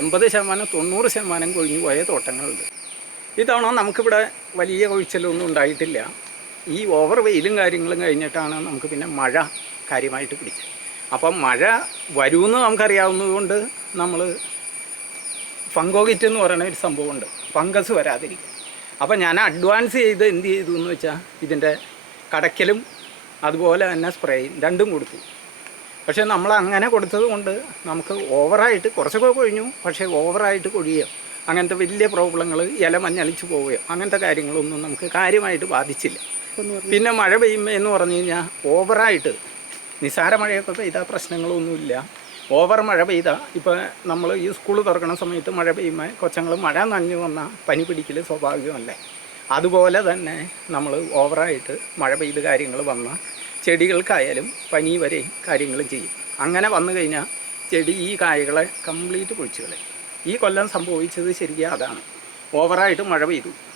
എൺപത് ശതമാനം തൊണ്ണൂറ് ശതമാനം കൊഴിഞ്ഞു പോയ തോട്ടങ്ങളുണ്ട്. ഇത്തവണ നമുക്കിവിടെ വലിയ കൊഴിച്ചലൊന്നും ഉണ്ടായിട്ടില്ല. ഈ ഓവർ വെയിലും കാര്യങ്ങളും കഴിഞ്ഞിട്ടാണ് നമുക്ക് പിന്നെ മഴ കാര്യമായിട്ട് പിടിച്ചത്. അപ്പം മഴ വരുമെന്ന് നമുക്കറിയാവുന്നതുകൊണ്ട് നമ്മൾ ഫംഗോകിറ്റ് എന്ന് പറയുന്ന ഒരു സംഭവമുണ്ട്. ഫംഗസ് വരാതിരിക്കും അപ്പോൾ ഞാൻ അഡ്വാൻസ് ചെയ്ത് എന്ത് ചെയ്തു എന്ന് വെച്ചാൽ ഇതിന്റെ കടയ്ക്കലും അതുപോലെ തന്നെ സ്പ്രേയും രണ്ടും കൊടുത്തു. പക്ഷേ നമ്മൾ അങ്ങനെ കൊടുത്തത് കൊണ്ട് നമുക്ക് ഓവറായിട്ട് കുറച്ചൊക്കെ കൊഴിഞ്ഞു പക്ഷേ ഓവറായിട്ട് കൊഴിയുക അങ്ങനത്തെ വലിയ പ്രോബ്ലങ്ങൾ ഇല മഞ്ഞളിച്ച് പോവുകയോ അങ്ങനത്തെ കാര്യങ്ങളൊന്നും നമുക്ക് കാര്യമായിട്ട് ബാധിച്ചില്ല. പിന്നെ മഴ പെയ്യുമ്പോൾ എന്ന് പറഞ്ഞു കഴിഞ്ഞാൽ ഓവറായിട്ട് നിസാര മഴയൊക്കെ പെയ്താൽ പ്രശ്നങ്ങളൊന്നുമില്ല. ഓവർ മഴ പെയ്താൽ ഇപ്പോൾ നമ്മൾ ഈ സ്കൂൾ തുറക്കുന്ന സമയത്ത് മഴ പെയ്യുമ്പോൾ കൊച്ചങ്ങൾ മഴ നനഞ്ഞു വന്നാൽ പനി പിടിക്കൽ സ്വാഭാവികമല്ലേ? അതുപോലെ തന്നെ നമ്മൾ ഓവറായിട്ട് മഴ പെയ്ത് കാര്യങ്ങൾ വന്നാൽ ചെടികൾക്കായാലും പനി വരെ കാര്യങ്ങൾ ചെയ്യും. അങ്ങനെ വന്നു കഴിഞ്ഞാൽ ചെടി ഈ കായകളെ കംപ്ലീറ്റ് പൊളിച്ചു കളയും ഈ കൊല്ലം സംഭവിച്ചത് ശരിക്കും അതാണ്. ഓവറായിട്ട് മഴ പെയ്തു.